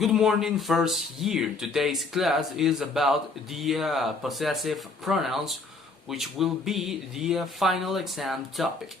Good morning, first year. Today's class is about the possessive pronouns, which will be the final exam topic.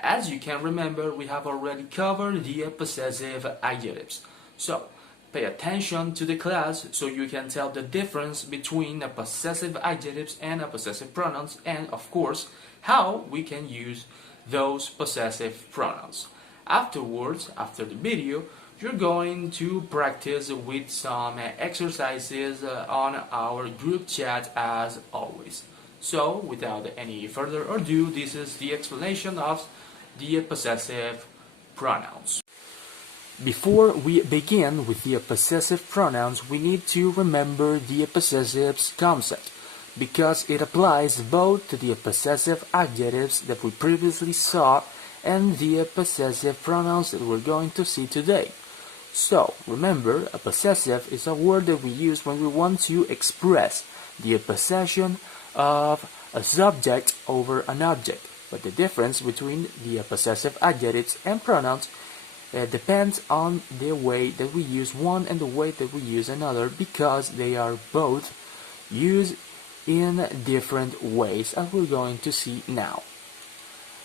As you can remember, we have already covered the possessive adjectives. So, pay attention to the class so you can tell the difference between a possessive adjectives and a possessive pronouns, and of course, how we can use those possessive pronouns. Afterwards, after the video, you're going to practice with some exercises on our group chat as always. So, without any further ado, this is the explanation of the possessive pronouns. Before we begin with the possessive pronouns, we need to remember the possessives concept, because it applies both to the possessive adjectives that we previously saw and the possessive pronouns that we're going to see today. So, remember, a possessive is a word that we use when we want to express the possession of a subject over an object. But the difference between the possessive adjectives and pronouns depends on the way that we use one and the way that we use another, because they are both used in different ways, as we're going to see now.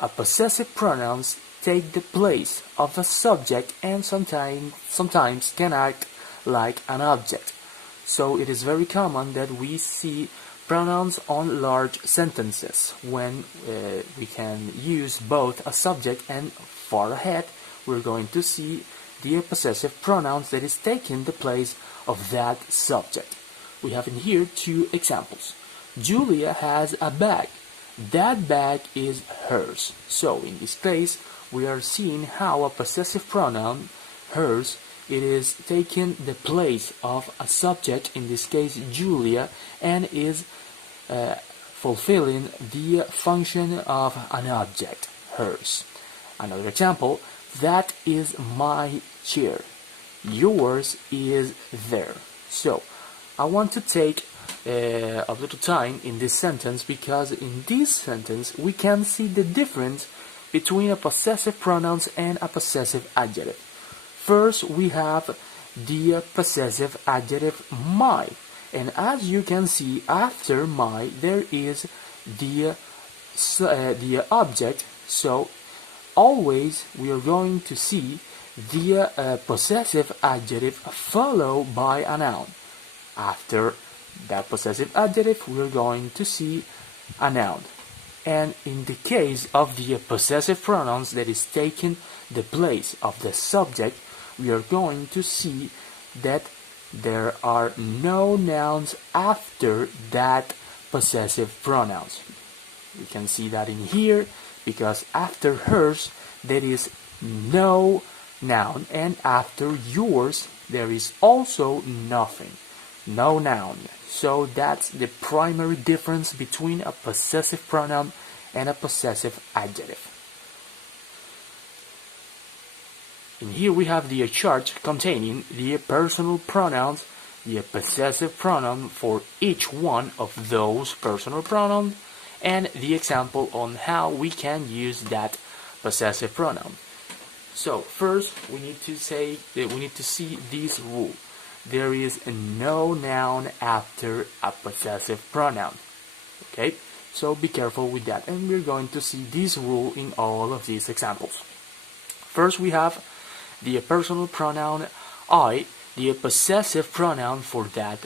A possessive pronouns take the place of a subject and sometimes can act like an object. So it is very common that we see pronouns on large sentences when we can use both a subject, and far ahead we're going to see the possessive pronouns that is taking the place of that subject. We have in here two examples. Julia has a bag. That bag is hers. So in this case, we are seeing how a possessive pronoun, hers, it is taking the place of a subject, in this case Julia, and is fulfilling the function of an object, hers. Another example, that is my chair. Yours is there. So, I want to take a little time in this sentence, because in this sentence we can see the difference between a possessive pronouns and a possessive adjective. First, we have the possessive adjective my, and as you can see, after my there is the object. So always we are going to see the possessive adjective followed by a noun. After that possessive adjective, we are going to see a noun. And in the case of the possessive pronouns that is taking the place of the subject, we are going to see that there are no nouns after that possessive pronouns. We can see that in here, because after hers there is no noun, and after yours there is also nothing, no noun. So that's the primary difference between a possessive pronoun and a possessive adjective. And here we have the chart containing the personal pronouns, the possessive pronoun for each one of those personal pronouns, and the example on how we can use that possessive pronoun. So first we need to see this rule. There is no noun after a possessive pronoun. Okay, so be careful with that, and we're going to see this rule in all of these examples. First, we have the personal pronoun I. The possessive pronoun for that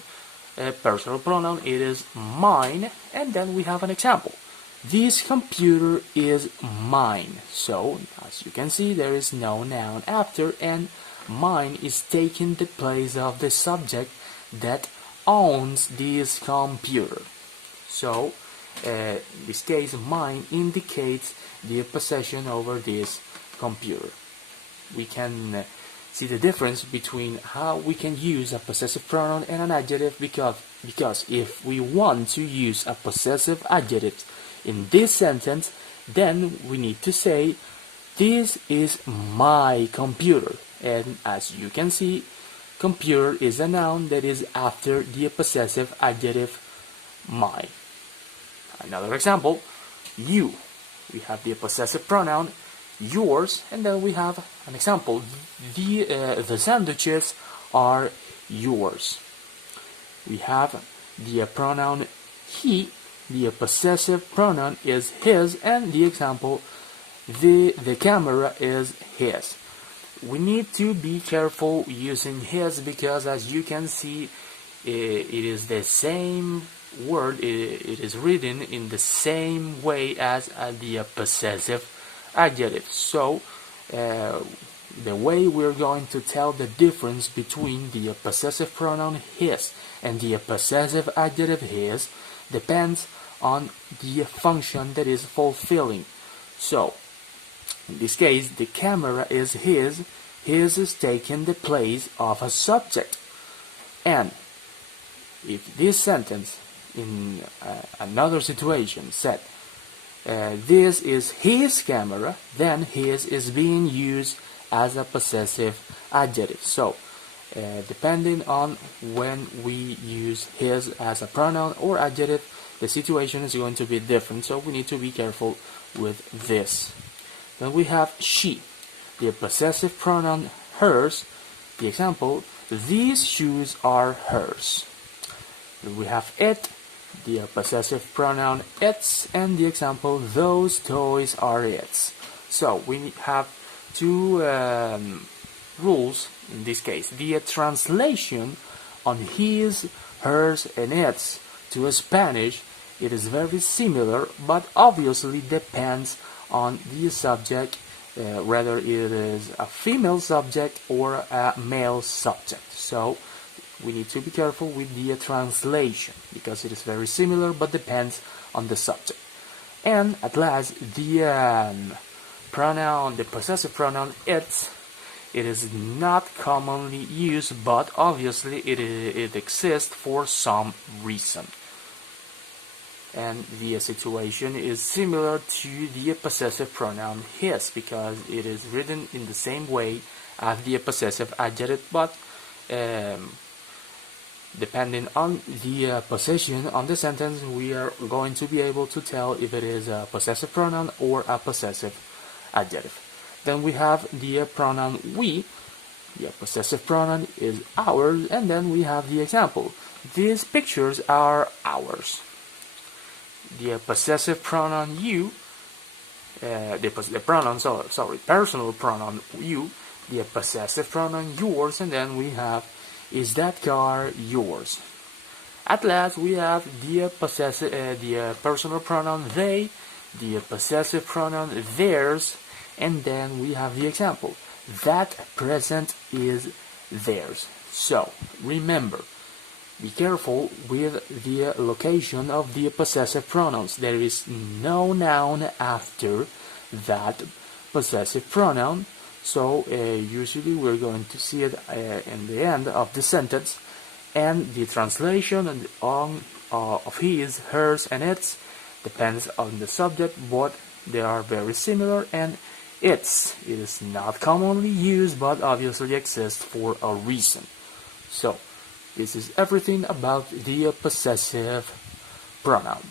personal pronoun, it is mine, and then we have an example. This computer is mine. So as you can see, there is no noun after, and mine is taking the place of the subject that owns this computer. So, in this case, mine indicates the possession over this computer. We can see the difference between how we can use a possessive pronoun and an adjective, because if we want to use a possessive adjective in this sentence, then we need to say, this is my computer. And as you can see, computer is a noun that is after the possessive adjective my. Another example, you. We have the possessive pronoun yours, and then we have an example. The sandwiches are yours. We have the pronoun he, the possessive pronoun is his, and the example, the camera is his. We need to be careful using his because, as you can see, it is the same word, it is written in the same way as the possessive adjective. So the way we're going to tell the difference between the possessive pronoun his and the possessive adjective his depends on the function that is fulfilling. So in this case, the camera is his is taking the place of a subject. And if this sentence in another situation said this is his camera, then his is being used as a possessive adjective. So depending on when we use his as a pronoun or adjective, the situation is going to be different, so we need to be careful with this. Then we have she, the possessive pronoun hers, the example, these shoes are hers. Then we have it, the possessive pronoun its, and the example, those toys are its. So we have two rules in this case. The translation on his, hers, and its to Spanish, it is very similar, but obviously depends on the subject, whether it is a female subject or a male subject. So we need to be careful with the translation because it is very similar but depends on the subject. And at last, the pronoun, the possessive pronoun its, it is not commonly used, but obviously it exists for some reason. And the situation is similar to the possessive pronoun his because it is written in the same way as the possessive adjective, but depending on the possession on the sentence, we are going to be able to tell if it is a possessive pronoun or a possessive adjective. Then we have the pronoun we, the possessive pronoun is ours, and then we have the example, these pictures are ours. The possessive pronoun you, personal pronoun you, the possessive pronoun yours, and then we have, is that car yours? At last, we have the personal pronoun they, the possessive pronoun theirs, and then we have the example, that present is theirs. So remember, be careful with the location of the possessive pronouns. There is no noun after that possessive pronoun, so usually we're going to see it in the end of the sentence, and the translation of his, hers, and its depends on the subject, but they are very similar, and it is not commonly used, but obviously exists for a reason. So this is everything about the possessive pronoun.